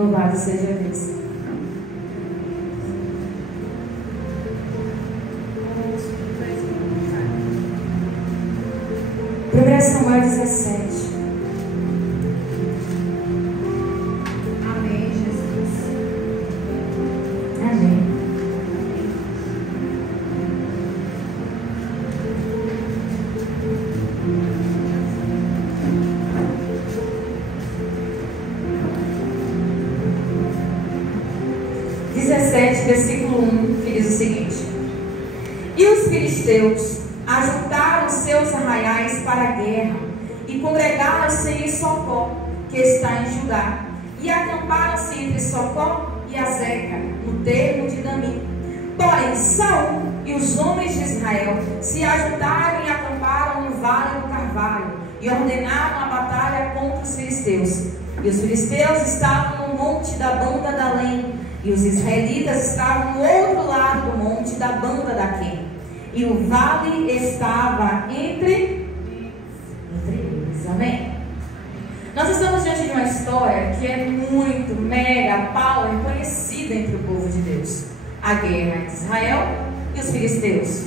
Louvado seja Deus. Primeiro Samuel 17. Amém, Jesus. Amém. Versículo 1, que diz o seguinte: E os filisteus ajuntaram seus arraiais para a guerra, e congregaram-se em Socó, que está em Judá, e acamparam-se entre Socó e Azeca, no termo de Damim. Porém, Saul e os homens de Israel se ajuntaram e acamparam no vale do Carvalho, e ordenaram a batalha contra os filisteus. E os filisteus estavam no monte da banda da Além, e os israelitas estavam no outro lado do monte da banda da Quem. E o vale estava entre eles. Amém? Nós estamos diante de uma história que é muito, mega, power, conhecida entre o povo de Deus. A guerra entre Israel e os filisteus.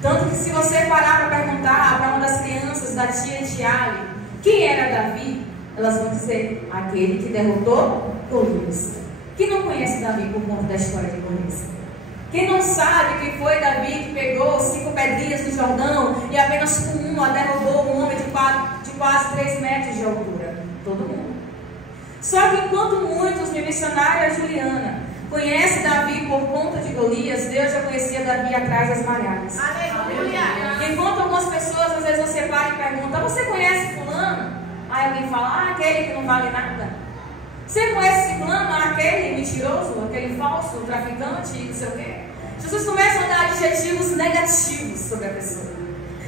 Tanto que se você parar para perguntar para uma das crianças da tia Tiale quem era Davi, elas vão dizer: aquele que derrotou Golias. Quem não conhece Davi por conta da história de Golias? Quem não sabe que foi Davi que pegou 5 pedrinhas do Jordão e apenas com uma derrubou um homem de quase 3 metros de altura? Todo mundo. Só que enquanto muitos, minha missionária Juliana, conhece Davi por conta de Golias, Deus já conhecia Davi atrás das malhadas. Aleluia! Enquanto algumas pessoas, às vezes você para e pergunta: você conhece fulano? Aí alguém fala: aquele que não vale nada. Você conhece esse plano, aquele mentiroso, aquele falso, traficante, não sei o quê? Jesus começa a dar adjetivos negativos sobre a pessoa.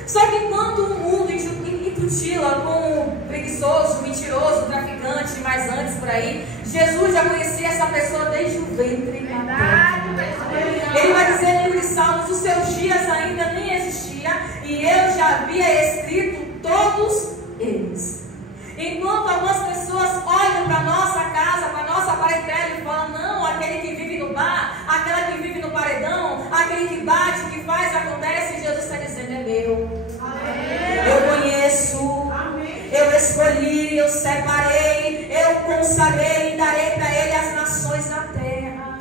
Só que enquanto o mundo intitula como preguiçoso, mentiroso, traficante, mas antes por aí, Jesus já conhecia essa pessoa desde o ventre materno. Ele vai dizer no livro de Salmos: os seus dias ainda nem existiam e eu já havia escrito todos eles. Enquanto algumas pessoas olham para a nossa casa, para a nossa parentela e falam: não, aquele que vive no bar, aquela que vive no paredão, aquele que bate, que faz, acontece, Jesus está dizendo: é meu. Amém. Eu conheço. Amém. Eu escolhi, eu separei, eu consagrei e darei para ele as nações da terra.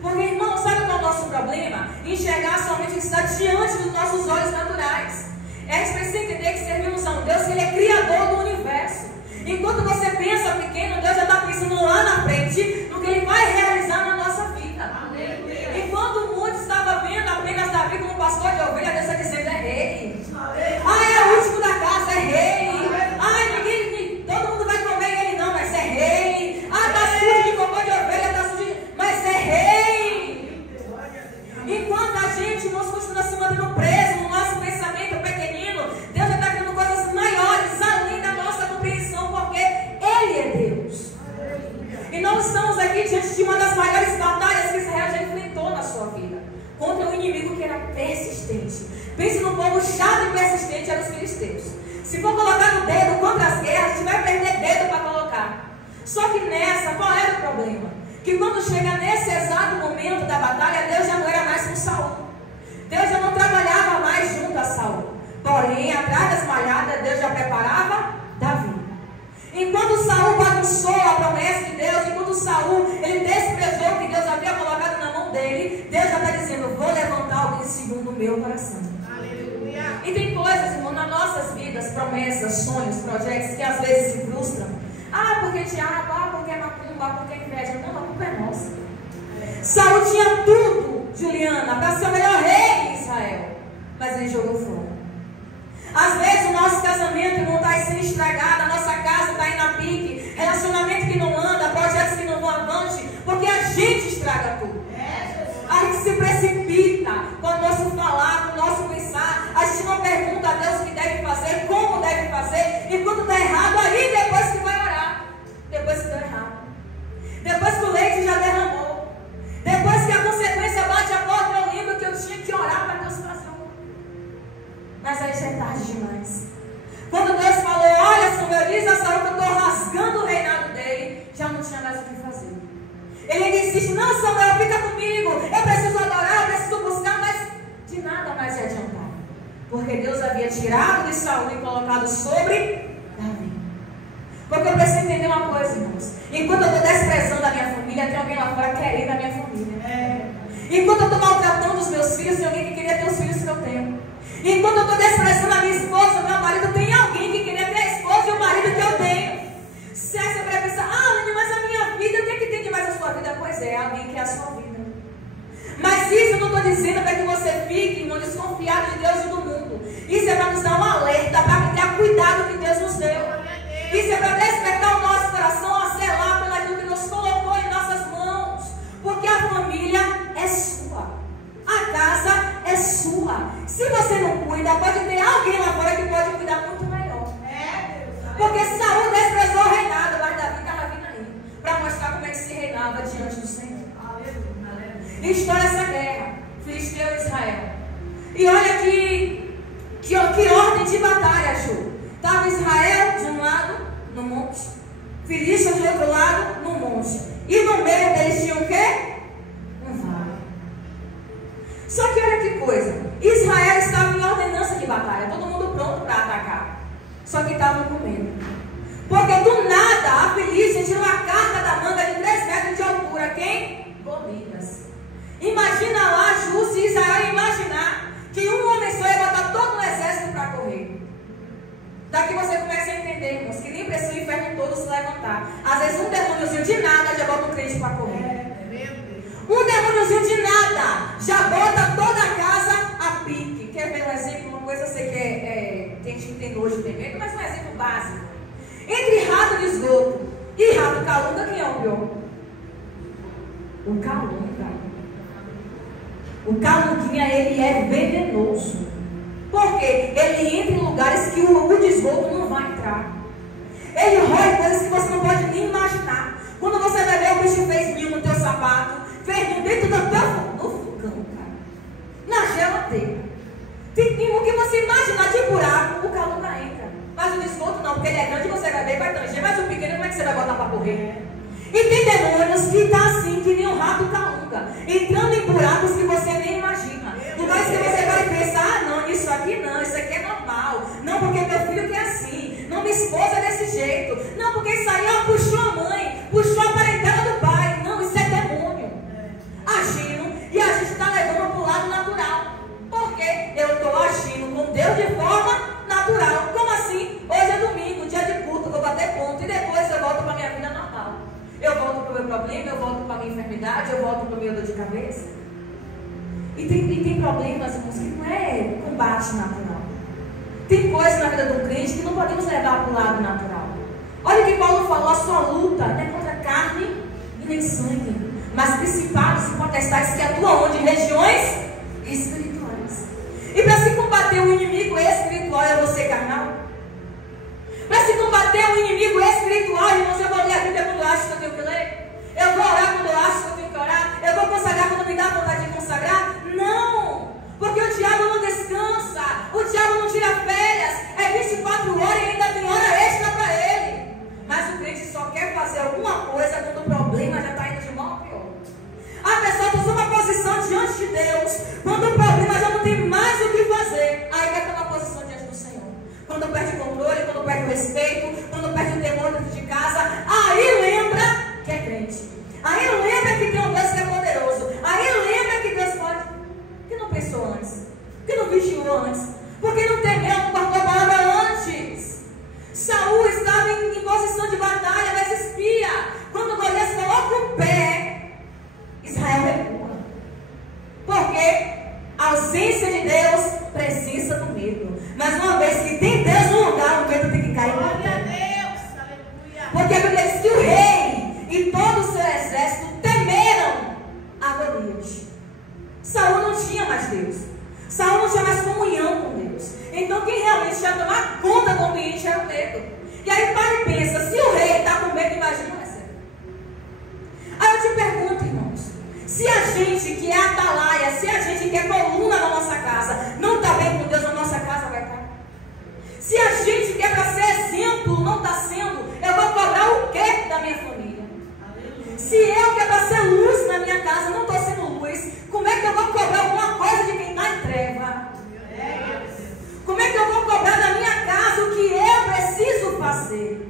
Porque, irmão, sabe qual é o nosso problema? Enxergar somente o que está diante dos nossos olhos naturais. A gente precisa entender que servimos a um Deus que Ele é criador do universo. Enquanto você pensa pequeno, Deus já está pensando lá na frente no que Ele vai realizar na nossa vida. Amém. Enquanto muitos estavam vendo apenas Davi como pastor de ovelha, Deus está dizendo: é rei. Amém. Ah, é o último da casa, é rei. Amém. Ah, ninguém, todo mundo vai comer ele não, mas é rei. Ah, está sujo de cocô de ovelha, está sujo de... mas é rei. Enquanto a gente não continua se mantendo preso no nosso pensamento pequenino, Deus já está criando coisas maiores, além da nossa compreensão, porque Ele é Deus. E nós estamos aqui diante de uma das maiores batalhas que Israel já enfrentou na sua vida, contra um inimigo que era persistente. Pense no povo chato e persistente, eram os filisteus. Se for colocar no dedo contra as guerras, a gente vai perder dedo para colocar. Só que nessa, qual era o problema? Que quando chega nesse exato momento da batalha, Deus já não era mais com Saul. Deus já não trabalhava mais junto a Saul. Porém, atrás das malhadas, Deus já preparava Davi. Enquanto Saul bagunçou a promessa de Deus, enquanto Saul ele desprezou o que Deus havia colocado na mão dele, Deus já está dizendo: vou levantar alguém segundo o meu coração. Aleluia. E tem coisas, irmão, nas nossas vidas, promessas, sonhos, projetos que às vezes se frustram. Ah, porque diabo, porque é macumba, porque é inveja. Não, a culpa é nossa. Saul tinha tudo, Juliana, para ser o melhor rei em Israel, mas ele jogou fora. Às vezes o nosso casamento não está sendo estragado, a nossa casa está indo a pique, relacionamento que não anda, projetos que não vão avante, porque a gente estraga tudo. A gente se precipita com o nosso falar, com o nosso pensar. A gente não pergunta a Deus o que deve fazer, como deve fazer, e quando está errado, aí depois que vai orar. Depois que deu errado. Depois que o leite já derramou. Depois que a consequência bate a porta, eu lembro que eu tinha que orar para Deus fazer. Mas aí já é tarde demais. Quando Deus falou: olha, Samuel, diz a Saul que eu estou rasgando o reinado dele. tinha mais o que fazer. Ele ainda insiste, não, Samuel, fica comigo, eu preciso adorar, eu preciso buscar, mas de nada mais se adiantava. Porque Deus havia tirado de Saul e colocado sobre Davi. Porque eu preciso entender uma coisa, irmãos. Enquanto eu estou desprezando a minha família, tem alguém lá fora querendo a minha família. Enquanto eu estou maltratando os meus filhos, tem alguém que queria ter os filhos que eu tenho. Enquanto eu estou desprezando a minha esposa, o meu marido, tem alguém que queria ter a esposa e o marido que eu tenho. Se você vai pensar, mas a minha vida, o que é que tem de mais a sua vida? Pois é, alguém que é a sua vida. Mas isso eu não estou dizendo para que você fique, irmão, desconfiado de Deus e do mundo. Isso é para nos dar um alerta, para ter cuidado que Deus nos deu. Isso é para despertar o nosso coração a zelar pelo aquilo que Deus colocou em nossas mãos. Porque a família é sua. A casa é sua. Se você não cuida, pode ter alguém lá fora que pode cuidar muito melhor. Porque Saul desprezou o reinado, mas Davi estava vindo aí para mostrar como é que se reinava diante do Senhor. E estoura essa guerra, Filisteu e Israel. E olha que ordem de batalha, Ju. Estava Israel de um lado, no monte, Filisteu do outro lado, no monte. E no meio deles tinha o quê? Um vale. Só que olha que coisa, Israel estava em ordenança de batalha, todo mundo pronto para atacar. Só que estavam com medo. Porque do nada a Filístia tirou a carga da manga de 3 metros de altura. Quem? Golias. Imagina lá, Ju, se Israel imaginar que um homem só ia botar todo um exército para correr. Daqui você começa a entender, irmãos, que nem precisa o inferno todo se levantar. Às vezes um demôniozinho de nada já bota um crente para correr. Um demôniozinho de nada já bota toda a casa a pique. Quer ver um exemplo? Uma coisa eu sei que tem gente que tem nojo, tem medo, mas um exemplo básico. Entre rato de esgoto e rato calunga, quem é o pior? O calunga. O calunguinha, ele é venenoso. Porque ele entra em lugares que o de esgoto não vai entrar. Ele rói coisas que você não pode nem imaginar. Quando você vai ver, o bicho fez mil no teu sapato, fez mil dentro do teu fogão, cara. Na geladeira. Tem o que você imaginar de buraco, o calunga entra. Mas o de esgoto não, porque ele é grande, você vai ver, vai tanger. Mas o pequeno, como é que você vai botar para correr? E tem demônios que tá assim, que nem um rato calunga, entrando em buracos que você nem imagina. Lugares que você vai pensar, não, isso aqui não, isso aqui é normal. Não, porque meu filho que é assim. Não, minha esposa é desse jeito. Não, porque isso aí, puxou a mãe, puxou a parentela do pai. Não, isso é demônio agindo, e a gente está levando para o lado natural. Porque eu estou agindo com Deus de forma natural. Como assim? Hoje é domingo, dia de culto, eu vou bater ponto, e depois eu volto para a minha vida normal. Eu volto para o meu problema, eu volto para a minha enfermidade, eu volto para o meu dor de cabeça. E tem problemas, irmãos, que não é combate natural. Tem coisas na vida do crente que não podemos levar para o lado natural. Olha o que Paulo falou, a sua luta não é contra carne e nem sangue, mas principados e potestades que atuam onde? Regiões espirituais. E para se combater o inimigo espiritual, eu vou ser carnal? Para se combater o inimigo espiritual, irmãos, eu vou ler a Bíblia quando eu acho que eu tenho que ler? Eu vou orar quando eu acho que eu tenho que orar? Eu vou consagrar quando me dá vontade de consagrar? Não! Porque o diabo não descansa, o diabo não tira férias, é 24 horas e ainda tem hora extra para ele. Mas o crente só quer fazer alguma coisa quando o problema já está indo de mal a pior. A pessoa toma uma posição diante de Deus, quando o problema já não tem mais o que fazer, aí vai tomar posição diante do Senhor. Quando perde o controle, quando perde o respeito, quando perde o temor dentro de casa, aí lembra que é crente. Aí lembra que tem um Deus que é poderoso. Aí lembra que Deus pode. Por que não pensou antes? Por que não vigiou antes? Por que não temeu, não guardou a palavra antes? Saul estava em posição de batalha, mas espia. Quando Golias coloca o pé, Israel recua. Porque a ausência de Deus precisa do medo. Mas uma vez que tem Deus no lugar, o medo tem que cair. Glória a Deus, aleluia. Porque a Bíblia diz que o rei e todo o seu exército temeram a Golias. Saul não tinha mais Deus. Saul não tinha mais comunhão com Deus. Então quem realmente ia tomar conta do ambiente era o medo. E aí para e pensa, se o rei está com medo, imagina o exército. Aí eu te pergunto, irmãos, se a gente que é atalaia, se a gente que é coluna na nossa casa, não está bem com Deus, a nossa casa vai estar. Se a gente que é para ser exemplo, não está sendo, eu vou cobrar o quê da minha família? Se eu, que é para ser luz na minha casa, não estou sendo luz, como é que eu vou cobrar alguma coisa de quem está em treva? Como é que eu vou cobrar da minha casa o que eu preciso fazer?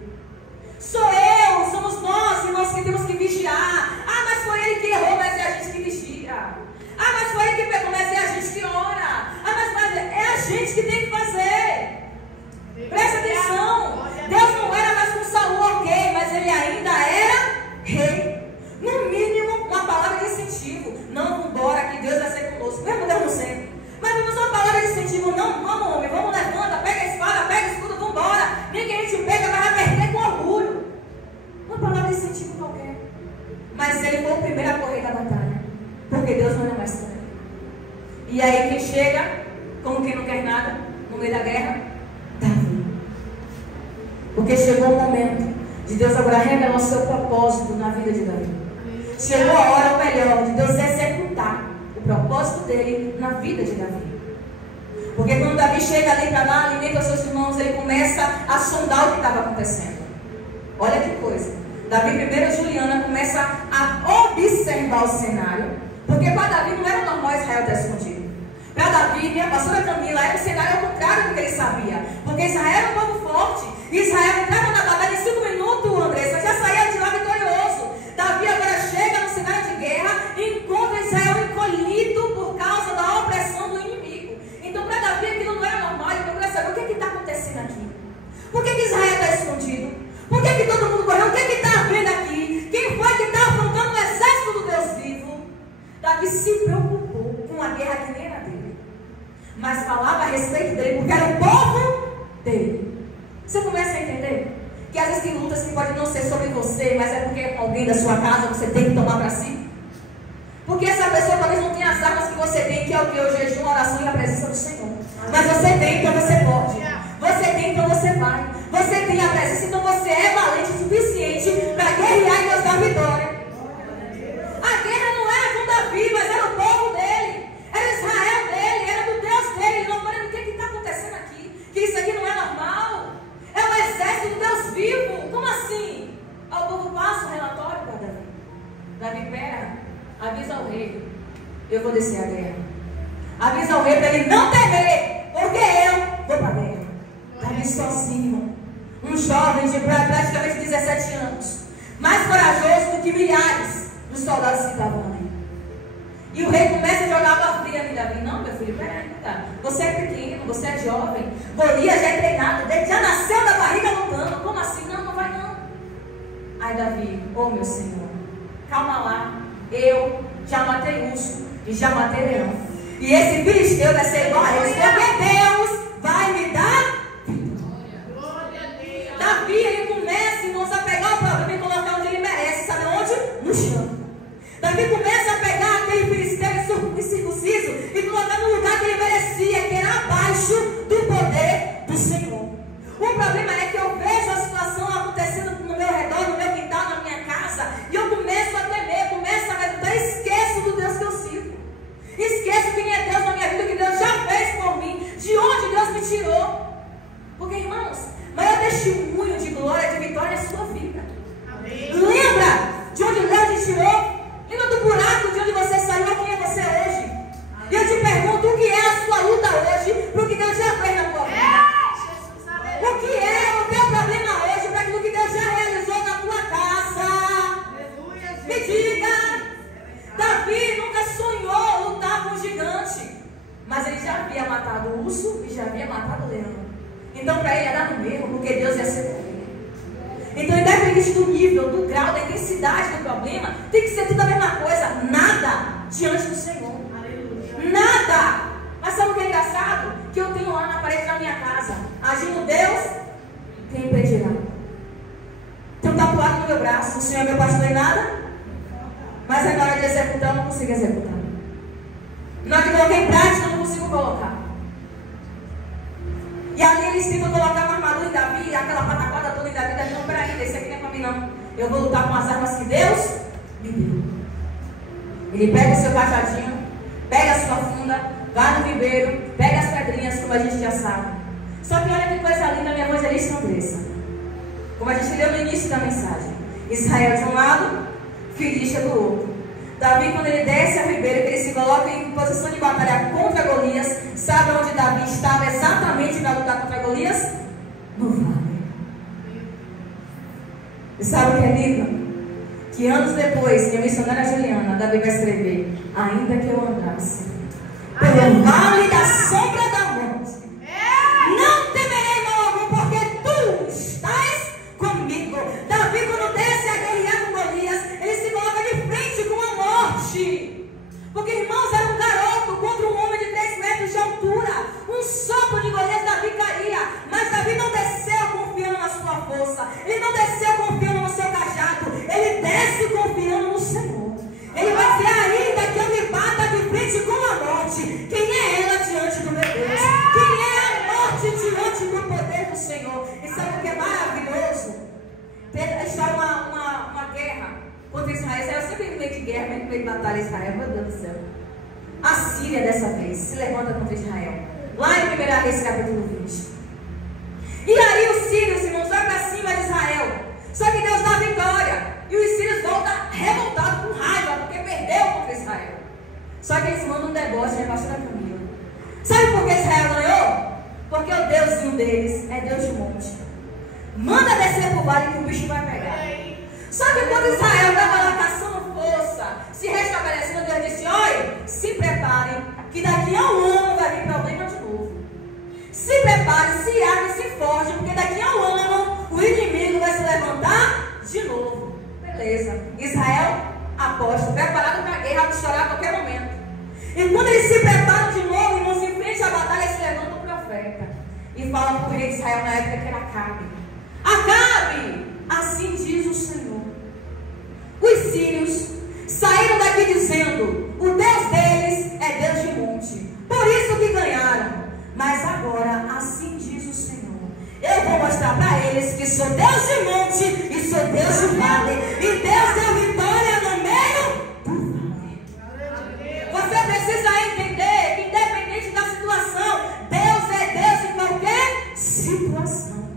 Somos nós, irmãos, que temos que vigiar. Ah, mas foi ele que errou, mas é a gente que vigia. Ah, mas foi ele que pegou, mas é a gente que ora. Ah, mas é a gente que tem que fazer. Presta atenção. Deus não era mais com Saul, ok, mas ele ainda era rei. No mínimo, uma palavra de incentivo. Não, vambora, que Deus vai ser conosco. Mesmo Deus não sendo. Mas vamos uma palavra de incentivo. Não, vamos, homem, vamos, levanta, pega a espada, pega o escudo, vambora. Ninguém te pega, vai perder com orgulho. Uma palavra de incentivo qualquer. Mas ele foi o primeiro a correr da batalha. Porque Deus não era mais com ele. E aí quem chega, como quem não quer nada, no meio da guerra, Davi. Porque chegou o momento de Deus agora revelar o seu propósito na vida de Davi. Chegou a hora, ou melhor, de Deus executar o propósito dele na vida de Davi. Porque quando Davi chega ali para dar alimento aos seus irmãos, ele começa a sondar o que estava acontecendo. Olha que coisa. Davi, primeiro Juliana, começa a observar o cenário. Porque para Davi não era normal Israel estar escondido. Para Davi, a pastora Camila, era um cenário ao contrário do que ele sabia. Porque Israel era um povo forte. Israel entrava na batalha em 5 minutos, Andressa, já saía de lá vitorioso. Davi agora chega no cenário de guerra e encontra Israel encolhido por causa da opressão do inimigo. Então para Davi aquilo não era normal. Ele procura saber o que está acontecendo aqui. Por que Israel está escondido? Por que todo mundo correu? O que está havendo aqui? Quem foi que está afrontando o exército do Deus vivo? Davi se preocupou com a guerra que nem era dele, mas falava a respeito dele, porque era o povo dele. Você começa a entender? Que às vezes tem lutas que podem não ser sobre você, mas é porque alguém da sua casa você tem que tomar para si. Porque essa pessoa talvez não tenha as armas que você tem, que é o que? O jejum, a oração e a presença do Senhor. Mas você tem, então você pode. Você tem, então você vai. Você tem a presença, então você é valente o suficiente para guerrear e Deus dar vitória. A guerra não era com Davi, mas era o povo dele. Era Israel dele, era do Deus dele. Ele não falou, o que está acontecendo aqui? Que isso aqui não é normal. É o exército do Deus vivo. Como assim? Aí o povo passa um relatório para Davi. Davi, pera, avisa ao rei. Eu vou descer a guerra. Avisa ao rei para ele não temer, porque eu vou para a guerra. Davi sozinho. Um jovem de praticamente 17 anos. Mais corajoso do que milhares dos soldados que estavam ali. E o rei começa a jogar água fria em Davi. Não, meu filho, peraí, tá? Você é pequeno, você é jovem. Golias já é treinado, já nasceu da barriga lutando. Como assim? Não, não vai não. Ai, Davi, meu Senhor, calma lá. Eu já matei urso e já matei leão. E esse filisteu vai ser igual a eles, porque Deus vai me dar vitória. Davi, ele começa, irmãos, a pegar o problema e colocar onde ele merece. Sabe onde? No chão. Davi começa a pegar aquele filisteu incircunciso e colocar no lugar que ele merecia, que era abaixo do poder do Senhor. O problema é que eu vejo a situação acontecendo no meu redor, no meu quintal, na minha casa, e eu começo a temer, começo a meditar, esqueço do Deus que eu sirvo. Esqueço quem é Deus na minha vida, que Deus já fez por mim, de onde Deus me tirou. Porque, irmãos, maior testemunho de glória, de vitória é a sua vida. Amém. Lembra de onde Deus te tirou? Lembra do buraco de onde você saiu, quem é você hoje? E eu te pergunto, o que é a sua luta hoje, para o que Deus já fez na tua vida? O que é o teu problema hoje, para aquilo que Deus já realizou na tua casa? Me diga. Davi nunca sonhou lutar com um gigante, mas ele já havia matado o urso e já havia matado o leão. Então para ele ia dar no mesmo, porque Deus ia ser com ele. Então, independente do nível, do grau, da intensidade do problema, tem que ser tudo a mesma coisa. Nada diante do Senhor. Aleluia. Nada. Mas sabe o que é engraçado? Que eu tenho lá na parede da minha casa, agindo Deus, quem impedirá? Tem um tatuado no meu braço, o Senhor é meu pastor em nada, mas é na hora de executar eu não consigo executar. Na hora de colocar em prática eu não consigo colocar. E ali eles tentam colocar uma armadura em Davi, aquela pataquada toda em Davi. Davi, não, peraí, esse aqui não é para mim não. Eu vou lutar com as armas que Deus me deu. Ele pega o seu cajadinho, pega a sua funda, vai no viveiro, pega as pedrinhas, como a gente já sabe. Só que olha que coisa linda, minha evangelista Andressa. Como a gente leu no início da mensagem. Israel de um lado, filista do outro. Davi, quando ele desce a ribeira, que ele se coloca em posição de batalha contra Golias, sabe onde Davi estava exatamente para lutar contra Golias? No vale. E sabe o que é lindo? Que anos depois, minha missionária Juliana, Davi vai escrever: ainda que eu andasse pelo vale da sombra da morte, não temerei mal algum, porque tu estás comigo. Davi, quando desce a guerrear com Golias, ele se coloca de frente com a morte. Porque, irmãos, era um garoto contra um homem de 3 metros de altura. Um sopro de Golias, Davi caía. Mas Davi não desceu confiando na sua força. Ele não desceu confiando no seu cajado. Ele desce confiando no Senhor. Ele vai dizer: ainda que eu me bata de frente com a morte, quem é ela diante do meu Deus? Quem é a morte diante do poder do Senhor? E sabe o que é maravilhoso? Está uma guerra contra Israel. Eu sempre em meio de guerra, em meio de batalha Israel. Meu Deus do céu. A Síria dessa vez se levanta contra Israel. Lá em 1 Reis capítulo 20. E aí os sírios, irmãos, vai para cima de Israel. Só que Deus dá a vitória. E os sírios voltam revoltados com raiva, porque perdeu contra Israel. Só que eles mandam um deboche, né, pastora Camila? Sabe por que Israel ganhou? Porque o Deusinho deles é Deus de monte. Manda descer pro vale que o bicho vai pegar. Só que quando Israel estava lá caçando força, se restabelecendo, Deus disse: olha, se preparem, que daqui a um ano vai vir problema de novo. Se preparem, se abrem, se forjem, porque daqui a um ano o inimigo vai se levantar de novo. Beleza. Israel aposta, preparado para a guerra, para estourar a qualquer momento. E quando eles se preparam de novo, irmãos, em frente à batalha, se levanta o profeta e fala para o rei de Israel na época que era Acabe: Acabe, assim diz o Senhor, os sírios saíram daqui dizendo: o Deus deles é Deus de monte, por isso que ganharam. Mas agora, assim diz o Senhor, eu vou mostrar para eles que sou Deus de monte e sou Deus de vale. E Deus deu vitória no meio do vale. Você precisa entender que, independente da situação, Deus é Deus em qualquer situação.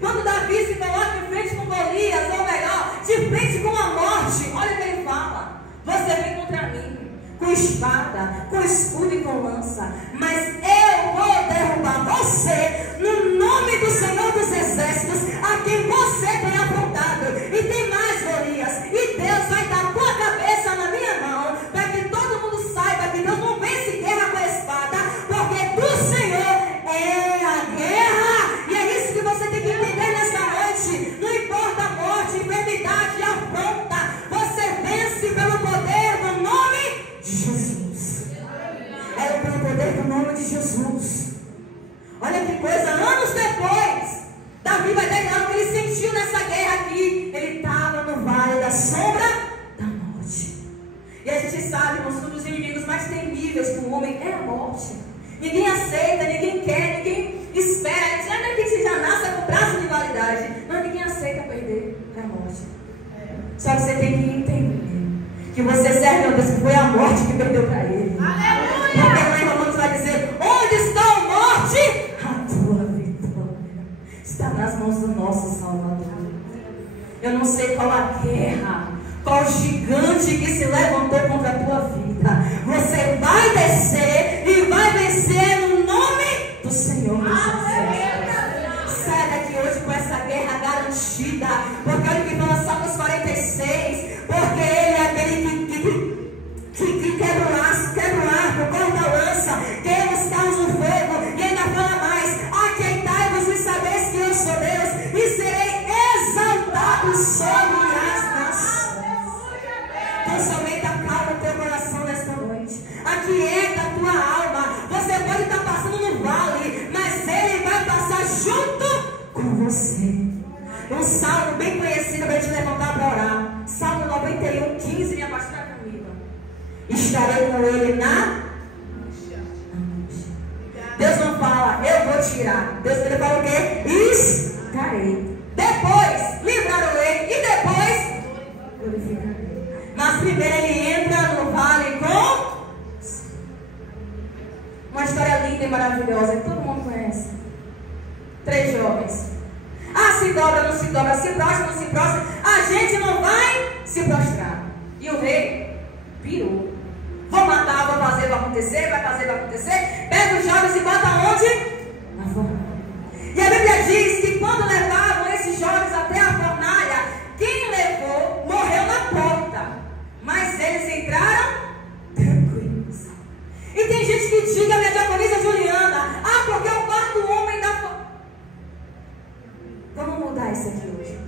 Quando Davi se coloca em frente com Golias, ou melhor, de frente com a morte, olha o que ele fala: você vem contra mim com espada, com escudo e com lança, mas eu vou derrubar você no nome do Senhor dos Exércitos, a quem você tem apontado. E tem mais, Golias, e Deus vai dar a tua cabeça na minha mão, para que todo mundo saiba que Deus não vence guerra com a espada, porque do Senhor é a guerra. E é isso que você tem que entender nessa noite. Não importa a morte, enfermidade, afronta, você vence pelo poder do nome de Jesus. É pelo poder do nome de Jesus. Olha que coisa, anos depois, Davi vai declarar o que ele sentiu nessa guerra aqui. Ele estava no vale da sombra da morte. E a gente sabe, irmãos, que um dos inimigos mais temíveis para o homem é a morte. Ninguém aceita, ninguém quer, ninguém espera. Não é que você já nasce com prazo de validade. Mas ninguém aceita perder a morte. Só que você tem que entender que você serve a Deus, que foi a morte que perdeu para ele. Aleluia! Porque lá em Romanos vai dizer: onde está a morte? A tua vitória está nas mãos do nosso Salvador. Eu não sei qual a guerra, qual gigante que se levantou contra a tua vida. Você vai descer e vai vencer no nome do Senhor Jesus. Sai daqui hoje com essa guerra garantida, porque olha o que fala Salmos 46, porque Ele é aquele que quebra o laço, quebra o arco, corta a lança, queima os carros no fogo, e ainda fala mais: aqueitai-vos e sabeis que eu sou Deus, e serei exaltado sobre as nações. Então somente acalma o teu coração nesta noite, aquieta a tua alma. Você pode estar passando no vale, mas Ele vai passar junto com você. Um salmo bem conhecido para a gente levantar para orar, Salmo 91, 15, minha pastora Camila: estarei com Ele na angústia. Deus não fala: eu vou tirar. Deus fala o quê? Estarei. Depois livrarei e depois glorificarei. Mas primeiro Ele entra no vale com uma história linda e maravilhosa que todo mundo conhece. 3 jovens. Ah, se dobra, não se dobra, se prostra, não se prostra. A gente não vai se prostraram. E o rei pirou. Vou matar, vou fazer, vai acontecer, vai fazer, vai acontecer. Pega os jovens e bota onde? Na fornalha. E a Bíblia diz que quando levavam esses jovens até a fornalha, quem levou morreu na porta. Mas eles entraram tranquilos. E tem gente que diga, minha diaconisa Juliana, porque o quarto homem da fornalha. Vamos mudar isso aqui hoje.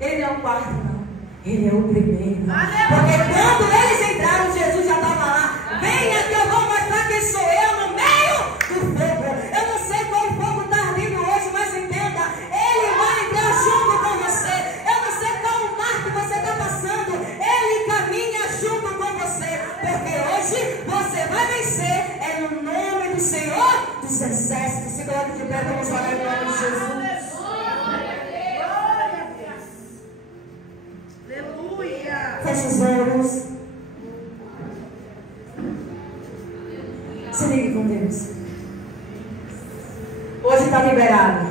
Ele não é o quarto, não. Ele é o primeiro. Porque quando eles entraram, Jesus já estava lá. Venha que eu vou mostrar quem sou eu no meio do fogo. Eu não sei qual o fogo está ardendo hoje, mas entenda, ele vai entrar junto com você. Eu não sei qual o mar que você está passando. Ele caminha junto com você. Porque hoje você vai vencer. É no nome do Senhor dos Exércitos. Se coloque de pé, vamos orar em nome de Jesus. Feche os olhos. Se ligue com Deus. Hoje está liberado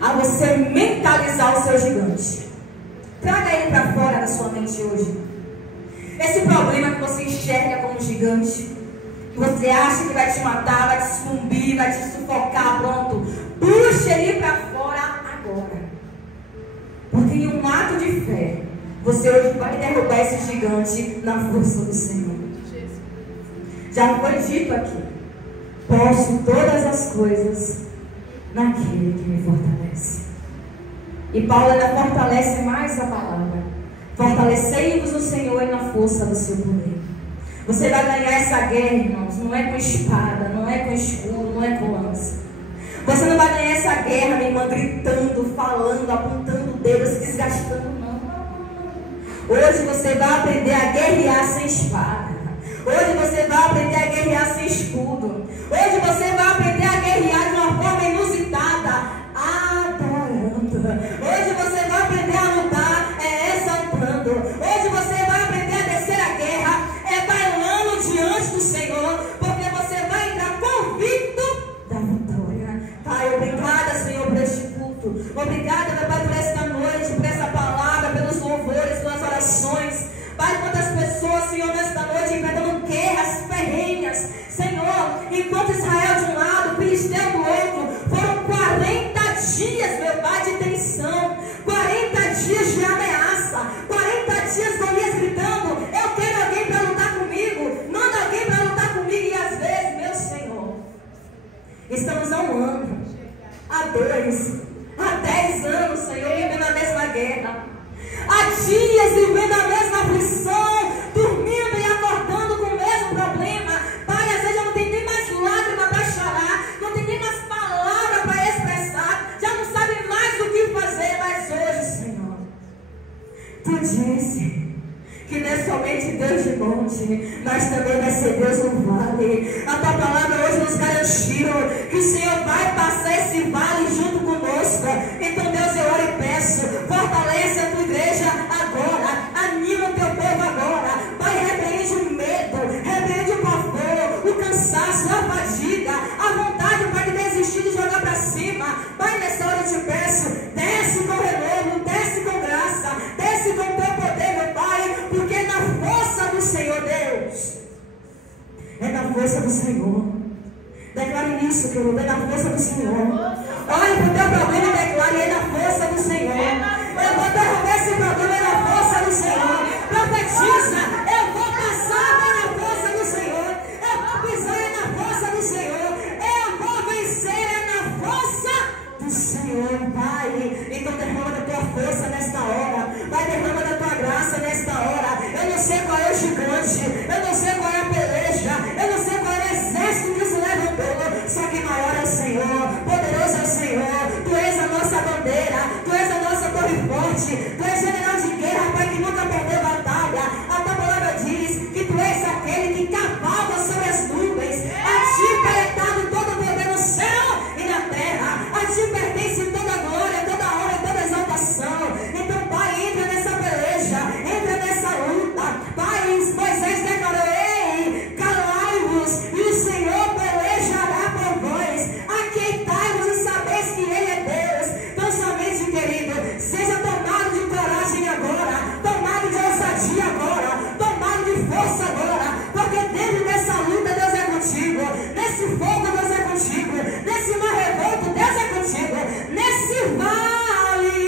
a você mentalizar o seu gigante. Traga ele para fora da sua mente hoje. Esse problema que você enxerga como gigante, que você acha que vai te matar, vai te sucumbir, vai te sufocar, pronto. Puxa ele para fora agora. Porque em um ato de fé, você hoje vai derrubar esse gigante na força do Senhor. Já foi dito aqui. Posso todas as coisas naquele que me fortalece. E Paulo ainda fortalece mais a palavra. Fortalecei-vos no Senhor e na força do seu poder. Você vai ganhar essa guerra, irmãos. Não é com espada, não é com escudo, não é com lança. Você não vai ganhar essa guerra, minha irmã, gritando, falando, apontando o dedo, se desgastando, não. Hoje você vai aprender a guerrear sem espada. Hoje você vai aprender a guerrear sem escudo. Hoje você vai aprender a guerrear de uma forma inusitada, adorando. Hoje você vai aprender a lutar, exaltando. Hoje você vai aprender a descer a guerra, bailando diante do Senhor, porque você vai entrar convicto da vitória. Pai, obrigada, Senhor, por este culto. Obrigada, meu Pai, por esta noite, por essa palavra, pelos louvores, pelas orações. Pai, quantas pessoas, Senhor, nesta noite enfrentando guerras ferrenhas. Senhor, enquanto Israel de um lado, Filisteu do outro, foram 40 dias, meu Pai, de tensão, 40 dias de ameaça, 40 dias Golias gritando, eu quero alguém para lutar comigo, manda alguém para lutar comigo. E às vezes, meu Senhor, estamos há 1 ano, há 2, há 10 anos, Senhor, vivendo a mesma guerra. Há dias vivendo a mesma aflição, dormindo e acordando com o mesmo problema. Pai, às vezes já não tem nem mais lágrima para chorar, não tem nem mais palavra para expressar, já não sabe mais o que fazer. Mas hoje, Senhor, Tu disse que não é somente Deus de monte, mas também vai ser Deus no vale. A Tua palavra hoje nos garantiu que o Senhor vai passar esse vale junto conosco. Então, Deus, eu oro e peço, fortalece a Tua igreja agora, anima o Teu povo agora. Pai, repreende o medo, repreende o pavor, o cansaço, a fadiga, a vontade, Pai, de desistir de jogar para cima. Pai, nessa hora eu te peço, desce com renovo, desce com graça, desce com Teu poder, meu Pai, porque é na força do Senhor, Deus. É na força do Senhor. Declare isso, querido, é na força do Senhor. Olhe para o teu problema e declare, é na força do Senhor. Eu vou derrubar esse problema, é na força do Senhor. Profetiza, eu vou passar, é na força do Senhor. Eu vou pisar, é na força do Senhor. Eu vou vencer, é na força do Senhor, Pai. Então derrama da Tua força nesta hora. Vai, derrama da Tua graça nesta hora. Eu não sei qual é o gigante, eu não sei qual é a peleja, eu não sei qual é o exército que se levantou. Só que maior é o Senhor, poderoso é o Senhor. Tu és a nossa bandeira, Tu és a nossa torre forte, Tu és general de guerra, Pai, que nunca perdeu batalha. A Tua palavra diz que Tu és aquele que cavalga sobre as nuvens. A Ti, Pai, é dado todo o poder no céu e na terra. A Ti pertence toda a glória, toda a honra, toda a exaltação. Então, Pai, entra nessa peleja, entra nessa luta. Pai, Moisés declarou, ei, fogo, Deus é contigo. Nesse mar revolto, Deus é contigo. Nesse vale,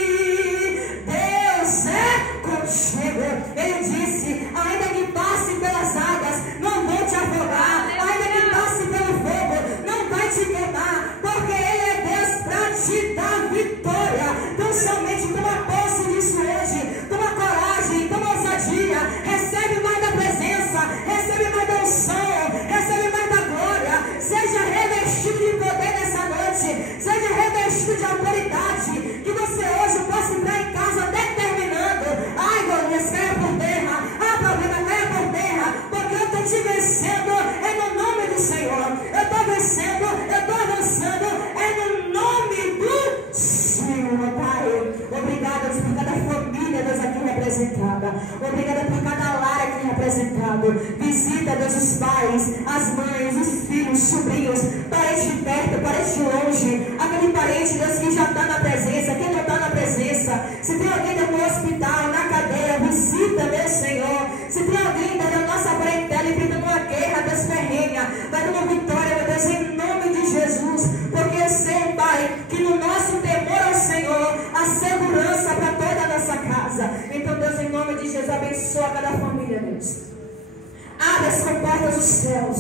Deus é contigo. Ele disse: ainda que passe pelas águas, não vou te afogar. Ainda que passe pelo fogo, não vai te queimar, porque Ele é Deus para te dar vitória. Então somente toma posse disso hoje. Toma coragem, toma ousadia. Recebe mais da presença, recebe mais da unção, recebe mais da glória. Seja revestido de poder nessa noite, seja revestido de autoridade. Que você hoje possa entrar em casa determinando: ai, Golias, caia por terra. Ah, problema, caia por terra. Porque eu estou te vencendo, é no nome do Senhor. Eu estou vencendo, eu estou avançando, é no nome do Senhor, Pai. Obrigada, Deus, por cada família, Deus, aqui representada. Obrigada por cada lar aqui representado. Visita, Deus, os pais, as mães, os filhos, sobrinhos, parentes de perto, parentes de longe. Aquele parente, Deus, que já está na presença, que não está na presença. Se tem alguém no hospital, na cadeia, visita, meu Senhor. Se tem alguém da nossa parentela enfrentando uma guerra, Deus, ferrenha, vai dando vitória, meu Deus, em nome de Jesus. Porque eu sei, Pai, que no nosso temor ao Senhor, a segurança para toda a nossa casa. Então, Deus, em nome de Jesus, abençoa cada família, Deus. Abre as comportas dos céus.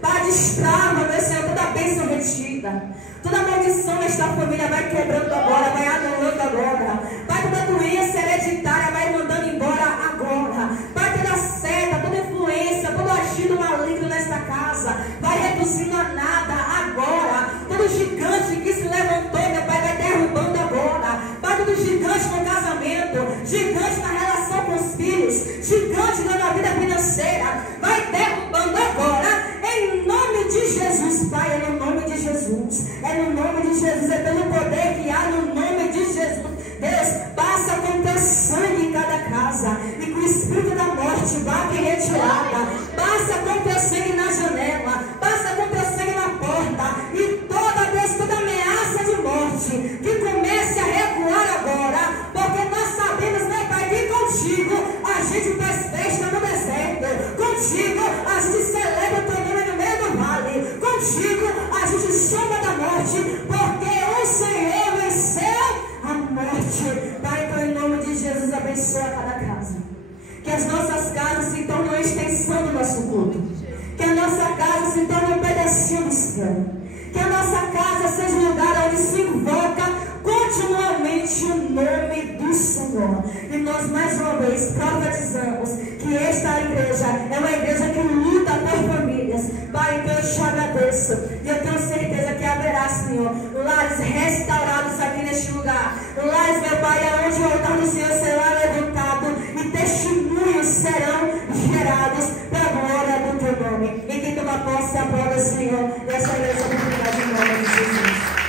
Pai, destrava, meu Senhor, toda a bênção retida. Toda maldição nesta família vai quebrando agora, vai anulando agora. Pai, toda doença hereditária vai mandando embora agora. Pai, toda seta, toda influência, todo agido maligno nesta casa vai reduzindo a nada agora. Todo gigante que se levantou, meu Pai, vai derrubando agora. Pai, todo gigante no casamento, gigante na relação com os filhos, gigante na vida financeira, vai derrubando agora. Em nome de Jesus, Pai, é no nome de Jesus. É no nome de Jesus, é pelo poder que há no nome de Jesus. Deus, passa com teu sangue em cada casa e que o espírito da morte bate em retirada. Passa com teu sangue na janela, passa com teu sangue na porta e toda, Deus, toda ameaça de morte que comece a recuar agora, porque nós sabemos, né, Pai, que contigo a gente faz festa no deserto, contigo a gente celebra o teu nome no meio do vale, contigo a gente sombra da morte, porque o Senhor venceu a morte. Pai, então em nome de Jesus, abençoa cada casa. Que as nossas casas se tornem uma extensão do nosso culto. Que a nossa casa se torne um pedacinho do céu. Que a nossa casa seja um lugar onde se invoca continuamente o nome do Senhor. E nós mais uma vez profetizamos que esta igreja é uma igreja que luta por famílias. Pai, então eu te agradeço. E eu tenho certeza que haverá, Senhor, lares restaurados aqui neste lugar. Lares, meu Pai, onde o altar do Senhor será levantado e testemunhos serão gerados para a glória do teu nome. E quem toma posse, aprova, Senhor, dessa igreja.